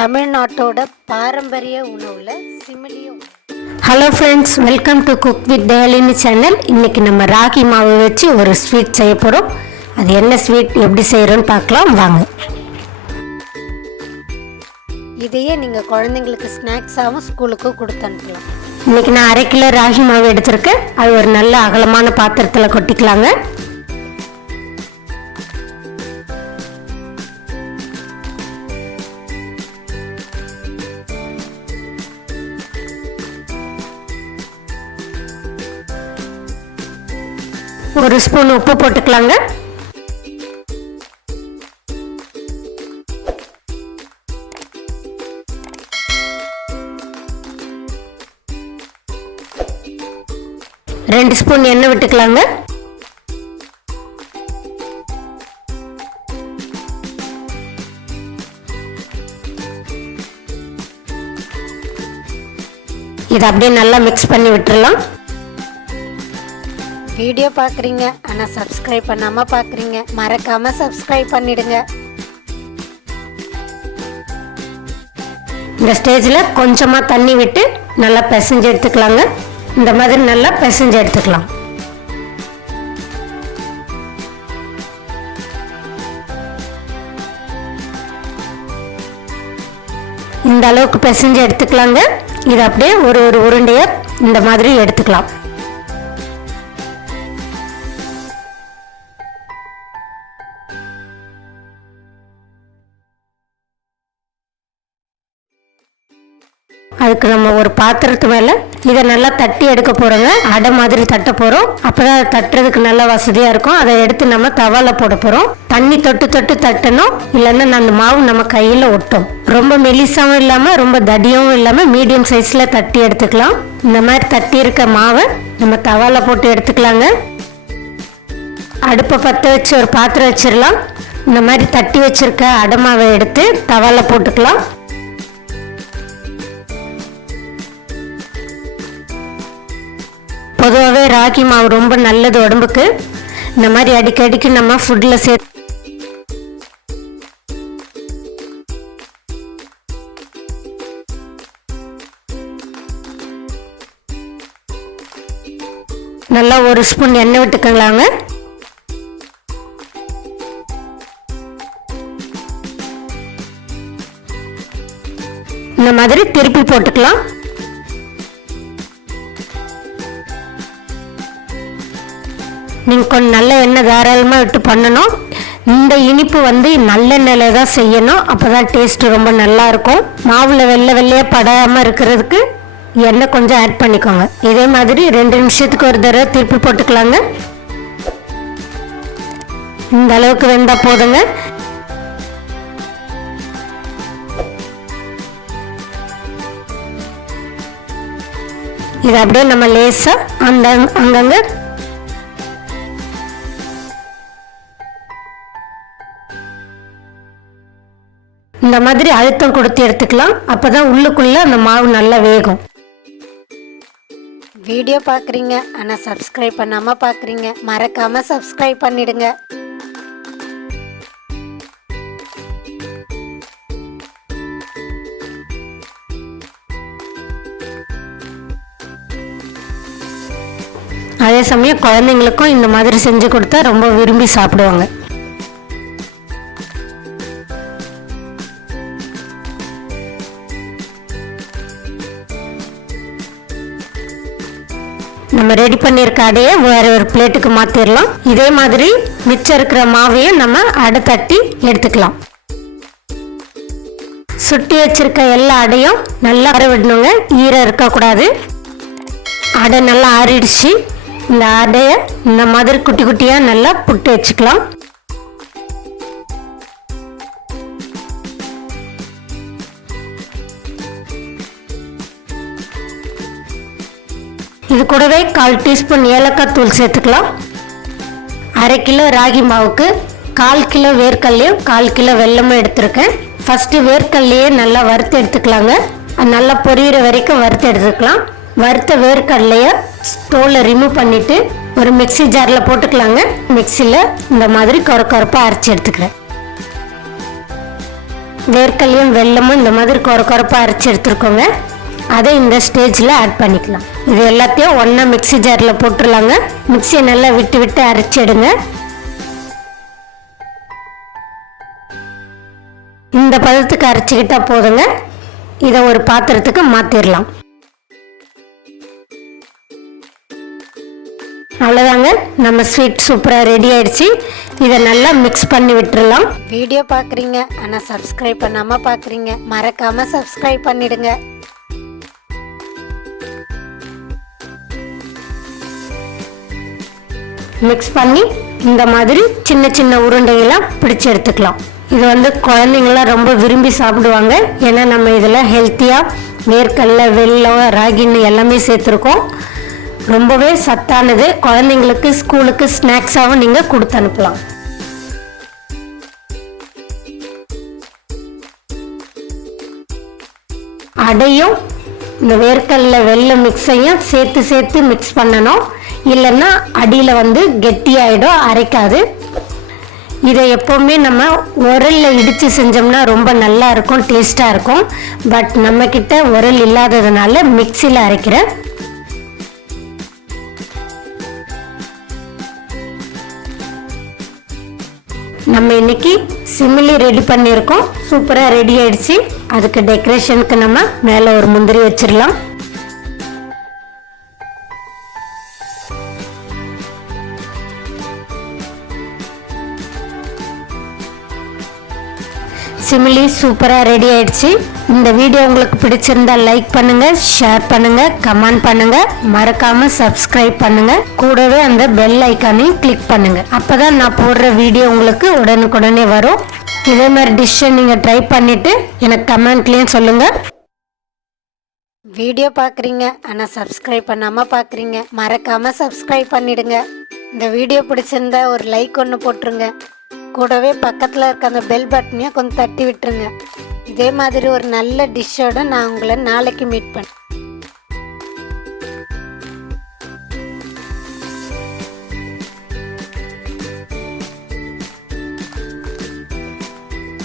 தமிழ்நாட்டோட பாரம்பரிய உணவுல சிமிலிய. Hello friends, welcome to cook with Delini channel. இன்றைக்கி நம்ம ராகி மாவு வச்சு ஒரு ஸ்வீட் செய்ய போகிறோம். அது என்ன ஸ்வீட், எப்படி செய்கிறோன்னு பார்க்கலாம் வாங்க. இதையே நீங்கள் குழந்தைங்களுக்கு ஸ்நாக்ஸாகவும் ஸ்கூலுக்கும் கொடுத்து அனுப்பலாம். இன்றைக்கி நான் 1/2 கிலோ ராகி மாவு எடுத்திருக்கேன். அது ஒரு நல்ல அகலமான பாத்திரத்தில் கொட்டிக்கலாங்க. ஒரு ஸ்பூன் உப்பு போட்டுக்கலாங்க. ரெண்டு ஸ்பூன் எண்ணெய் விட்டுக்கலாங்க. இதை அப்படியே நல்லா மிக்ஸ் பண்ணி விட்டுறலாம். வீடியோ பார்க்குறீங்க ஆனால் சப்ஸ்கிரைப் பண்ணாமல் பார்க்குறீங்க, மறக்காமல் சப்ஸ்கிரைப் பண்ணிடுங்க. இந்த ஸ்டேஜில் கொஞ்சமாக தண்ணி விட்டு நல்லா பிசைஞ்சு எடுத்துக்கலாங்க. இந்த மாதிரி நல்லா பிசைஞ்சு எடுத்துக்கலாம். இந்த அளவுக்கு பிசைஞ்சு எடுத்துக்கலாங்க. இது அப்படியே ஒரு உருண்டையை இந்த மாதிரி எடுத்துக்கலாம். அதுக்கு நம்ம ஒரு பாத்திரத்து மேலே இதை நல்லா தட்டி எடுக்க போகிறோங்க. அடை மாதிரி தட்ட போகிறோம். அப்போ தான் தட்டுறதுக்கு நல்லா வசதியாக இருக்கும். அதை எடுத்து நம்ம தவாவில் போட போகிறோம். தண்ணி தொட்டு தொட்டு தட்டணும், இல்லைன்னா அந்த மாவு நம்ம கையில் ஒட்டும். ரொம்ப மெலிசாவும் இல்லாமல் ரொம்ப தடியாகவும் இல்லாமல் மீடியம் சைஸில் தட்டி எடுத்துக்கலாம். இந்த மாதிரி தட்டி இருக்க மாவை நம்ம தவாவில் போட்டு எடுத்துக்கலாங்க. அடுப்பை பற்ற வச்சு ஒரு பாத்திரம் வச்சிடலாம். இந்த மாதிரி தட்டி வச்சுருக்க அடை மாவை எடுத்து தவாவில் போட்டுக்கலாம். பொதுவாகவே ராகி மாவு ரொம்ப நல்லது உடம்புக்கு. இந்த மாதிரி அடிக்கடிக்கு நம்ம ஃபுட்டில் நல்லா ஒரு ஸ்பூன் எண்ணெய் விட்டுக்கலாங்க. இந்த மாதிரி திருப்பி போட்டுக்கலாம். நீங்கள் கொஞ்சம் நல்ல எண்ணெய் தாராளமாக விட்டு பண்ணணும். இந்த இனிப்பு நல்லெண்ணெயில் தான் செய்யணும். அப்போ தான் டேஸ்ட்டு ரொம்ப நல்லாயிருக்கும். மாவில் வெள்ளையாக படாமல் இருக்கிறதுக்கு எண்ணெய் கொஞ்சம் ஆட் பண்ணிக்கோங்க. இதே மாதிரி 2 நிமிஷத்துக்கு ஒரு தடவை திருப்பி போட்டுக்கலாங்க. இந்த அளவுக்கு வெந்தால் போதுங்க. இது அப்படியே நம்ம லேசாக அங்கங்கே இந்த மாதிரி அழுத்தம் கொடுத்து எடுத்துக்கலாம். அப்பதான் உள்ளுக்குள்ள அந்த மாவு நல்லா வேகும். வீடியோ பார்க்குறீங்க ஆனால் சப்ஸ்கிரைப் பண்ணாமல் பார்க்குறீங்க, மறக்காமல் சப்ஸ்கிரைப் பண்ணிடுங்க. அதே சமயம் குழந்தைங்களுக்கும் இந்த மாதிரி செஞ்சு கொடுத்தா ரொம்ப விரும்பி சாப்பிடுவாங்க. நம்ம ரெடி பண்ணியிருக்க அடையை வேற ஒரு பிளேட்டுக்கு மாற்றிடலாம். இதே மாதிரி மிச்சம் இருக்கிற மாவையும் நம்ம அடை தட்டி எடுத்துக்கலாம். சுட்டி வச்சிருக்க எல்லா அடையும் நல்லா ஆற விடணுங்க. ஈரம் இருக்கக்கூடாது. அடை நல்லா ஆறிடுச்சு. இந்த அடையை இந்த மாதிரி குட்டி குட்டியாக நல்லா புட்டு வச்சுக்கலாம். இது கூடவே 1/4 டீஸ்பூன் ஏலக்காய் தூள் சேர்த்துக்கலாம். 1/2 கிலோ ராகி மாவுக்கு 1/4 கிலோ வேர்க்கடலையும் 1/4 கிலோ வெல்லமும் எடுத்திருக்கேன். ஃபஸ்ட்டு வேர்க்கடலையே நல்லா வறுத்து எடுத்துக்கலாங்க. நல்லா பொரியிற வரைக்கும் வறுத்து எடுத்துக்கலாம். வறுத்த வேர்க்கடலையை தோலை ரிமூவ் பண்ணிவிட்டு ஒரு மிக்ஸி ஜாரில் போட்டுக்கலாங்க. மிக்ஸியில் இந்த மாதிரி கொரப்பாக அரைச்சி எடுத்துக்கிறேன். வேர்க்கல்லையும் வெல்லமும் இந்த மாதிரி கொரப்பாக அரைச்சி எடுத்துருக்கோங்க. அதை இந்த ஸ்டேஜில் ஆட் பண்ணிக்கலாம். இது எல்லாத்தையும் ஒன்றா மிக்ஸி ஜாரில் போட்டுடலாங்க. மிக்ஸியை நல்லா விட்டு விட்டு அரைச்சிடுங்க. இந்த பதத்துக்கு அரைச்சிக்கிட்டா போதுங்க. இதை ஒரு பாத்திரத்துக்கு மாற்றிடலாம். அவ்வளோதாங்க, நம்ம ஸ்வீட் சூப்பராக ரெடி ஆயிடுச்சு. இதை நல்லா மிக்ஸ் பண்ணி விட்டுறலாம். வீடியோ பார்க்குறீங்க ஆனால் சப்ஸ்கிரைப் பண்ணாமல் பார்க்குறீங்க, மறக்காமல் சப்ஸ்கிரைப் பண்ணிடுங்க. மிக்ஸ் பண்ணி இந்த மாதிரி சின்ன சின்ன உருண்டைகளாக பிடிச்சி எடுத்துக்கலாம். இது குழந்தைங்களாம் ரொம்ப விரும்பி சாப்பிடுவாங்க. ஏன்னா நம்ம இதில் ஹெல்த்தியாக வேர்க்கடலை, வெல்லம், ராகின்னு எல்லாமே சேர்த்துருக்கோம். ரொம்பவே சத்தானது. குழந்தைங்களுக்கு ஸ்கூலுக்கு ஸ்நாக்ஸாகவும் நீங்கள் கொடுத்து அனுப்பலாம். அடையும் இந்த வேர்க்கடலை வெல்லம் மிக்ஸையும் சேர்த்து சேர்த்து மிக்ஸ் பண்ணணும். இல்லைன்னா அடியில் கெட்டியாயிடும், அரைக்காது. இதை எப்போவுமே நம்ம உரலில் இடித்து செஞ்சோம்னா ரொம்ப நல்லா இருக்கும், டேஸ்ட்டாக இருக்கும். பட் நம்மக்கிட்ட உரல் இல்லாததுனால மிக்சியில் அரைக்கிறேன். நம்ம இன்னைக்கு சிமிலி ரெடி பண்ணியிருக்கோம். சூப்பராக ரெடி ஆயிடுச்சு. அதுக்கு டெக்கரேஷனுக்கு நம்ம மேலே ஒரு முந்திரி வச்சிடலாம். சிமிலி சூப்பராக ரெடி ஆயிடுச்சு. இந்த வீடியோ உங்களுக்கு பிடிச்சிருந்தா லைக் பண்ணுங்க, ஷேர் பண்ணுங்க, கமெண்ட் பண்ணுங்க, மறக்காம சப்ஸ்கிரைப் பண்ணுங்க. கூடவே அந்த பெல் ஐக்கானையும் கிளிக் பண்ணுங்க. அப்பதான் நான் போடுற வீடியோ உங்களுக்கு உடனுக்குடனே வரும். இதே மாதிரி டிஷ்ஷை நீங்க ட்ரை பண்ணிட்டு எனக்கு கமெண்ட்லயும் சொல்லுங்க. வீடியோ பார்க்குறீங்க ஆனால் சப்ஸ்கிரைப் பண்ணாமல் பார்க்குறீங்க, மறக்காமல் சப்ஸ்கிரைப் பண்ணிடுங்க. இந்த வீடியோ பிடிச்சிருந்தா ஒரு லைக் ஒன்று போட்டுருங்க. கூடவே பக்கத்தில் இருக்க அந்த பெல் பட்டனையும் கொஞ்சம் தட்டி விட்டுருங்க. இதே மாதிரி ஒரு நல்ல டிஷ்ஷோடு நான் உங்களை நாளைக்கு மீட் பண்ணேன்.